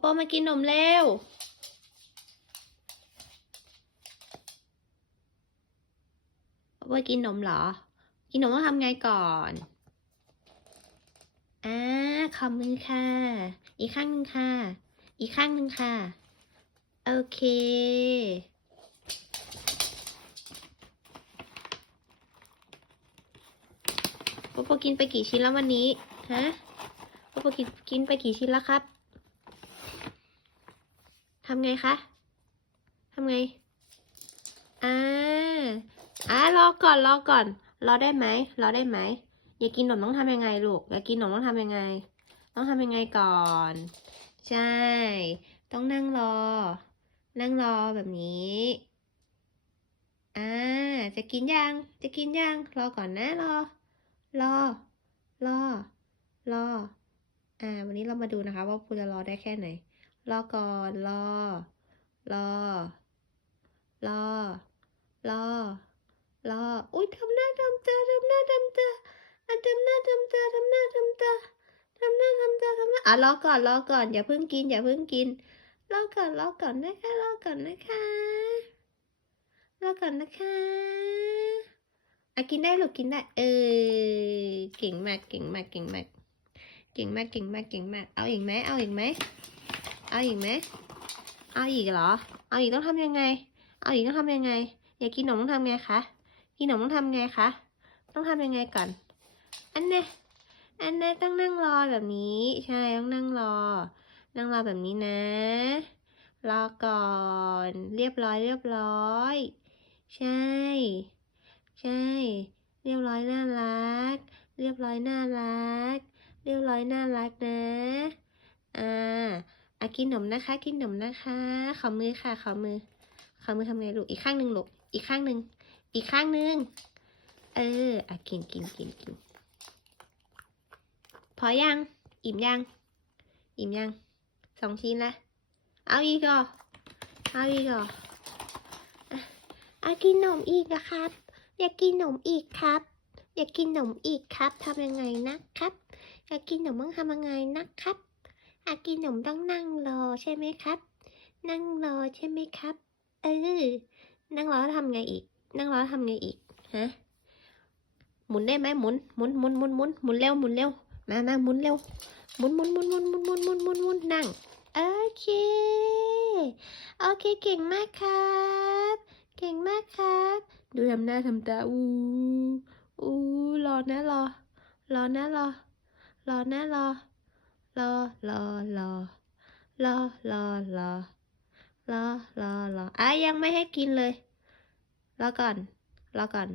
โปมากินนมเร็วโปโปกินนมเหรอ กินนมต้องทำไงก่อนอ่าขอบมือค่ะ อีกข้างหนึ่งค่ะ อีกข้างหนึ่งค่ะ โอเคโปโปกินไปกี่ชิ้นแล้ววันนี้ ฮะโปโปกินกินไปกี่ชิ้นแล้วครับ ทำไงคะทำไง อ่า อ่ารอก่อน รอก่อน รอได้ไหม รอได้ไหม อยากกินขนมต้องทำยังไงลูก อยากกินขนมต้องทำยังไง ต้องทำยังไงก่อน ใช่ ต้องนั่งรอ นั่งรอแบบนี้ อ่า จะกินยัง จะกินยัง รอก่อนนะ รอ รอ รอ รอ อ่า วันนี้เรามาดูนะคะ ว่าปูจะรอได้แค่ไหน รอก่อนรอรอรอรอรออุ้ยทำหน้าทำตาทำหน้าทำตาอะทำหน้าทำตาทำหน้าทำตาทำหน้าทำตาทำหน้าอะรอก่อนรอก่อนอย่าเพิ่งกินอย่าเพิ่งกินรอก่อนรอก่อนนะคะรอก่อนนะคะรอก่อนนะคะอะกินได้ลูกกินได้ เออเก่งมากเก่งมากเก่งมากเก่งมากเก่งมากเก่งมากเอาอีกไหมเอาอีกไหม เอาอีกไหมเอาอีกเหรอ เอาอีกต้องทำยังไง เอาอีกต้องทำยังไง อยากกินขนมต้องทำไงคะ กินขนมต้องทำไงคะ ต้องทำยังไงก่อน อันเนี้ยอันเนี้ยต้องนั่งรอแบบนี้ ใช่ ต้องนั่งรอ นั่งรอแบบนี้นะ รอก่อน เรียบร้อยเรียบร้อย ใช่ ใช่ เรียบร้อยน่ารัก เรียบร้อยน่ารัก เรียบร้อยน่ารักนะ อะกินขนมนะคะ กินขนมนะคะ ขอมือค่ะ ขอมือ ขอมือทำไงลูก อีกข้างหนึ่งลูก อีกข้างหนึ่ง อีกข้างหนึ่ง เอออะกินกินกินกิน พอยัง อิ่มยัง อิ่มยัง สองชิ้นละ เอาอีกเหรอเอาอีกออะเอากินขนมอีกนะครับ อยากกินขนมอีกครับ อยากกินขนมอีกครับทำยังไงนะครับ อยากกินขนมต้องทำยังไงนะครับ อากกินขนมต้องนั่งรอใช่ไหมครับ นั่งรอใช่ไหมครับ เออ นั่งรอทำไงอีก นั่งรอทำไงอีก ฮะ หมุนได้ไหมหมุน หมุนหมุนหมุนหมุนหมุนเร็ว หมุนเร็ว มามาหมุนเร็ว หมุนหมุนหมุนหมุนหมุนหมุนหมุนหมุนหมุนนั่ง โอเค โอเค เก่งมากครับ เก่งมากครับ ดูทำหน้าทำตา อู้ อู้ รอนะรอ รอนะรอ รอนะรอ รอรอรอรอรอรอรอรอรออะยังไม่ให้กินเลยรอก่อนรอก่อน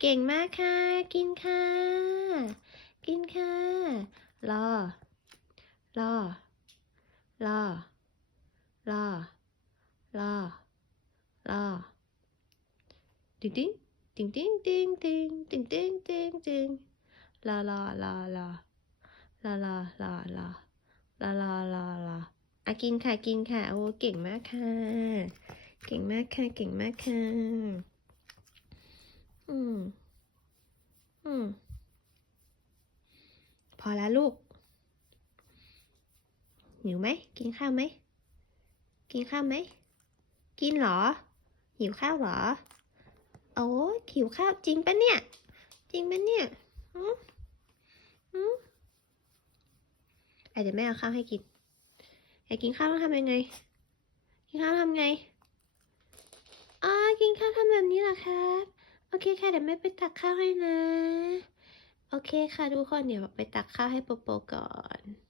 เก่งมากค่ะ กินค่ะ กินค่ะรอรอรอรอรอรอติ๊งติ๊งติ๊งติ๊งติ๊งติ๊งติ๊งติ๊งติ๊งติ๊งรอรอรอรอ รอรอรอรอรอรอรอรออะกินค่ะกินค่ะโอ้เก่งมากค่ะ เก่งมากค่ะเก่งมากค่ะอืมอืมพอแล้วลูกหิวไหมกินข้าวไหมกินข้าวไหมกินหรอ หิวข้าวหรอโอ้หิวข้าวจริงปะเนี่ย จริงปะเนี่ยหืมหืม เดี๋ยวแม่เอาข้าวให้กินอยากกินข้าวต้องทำยังไง กินข้าวทำไงอ๋อกินข้าวทำแบบนี้เหรอครับ โอเคค่ะเดี๋ยวแม่ไปตักข้าวให้นะ โอเคค่ะทุกคนเดี๋ยวไปตักข้าวให้โปโปก่อน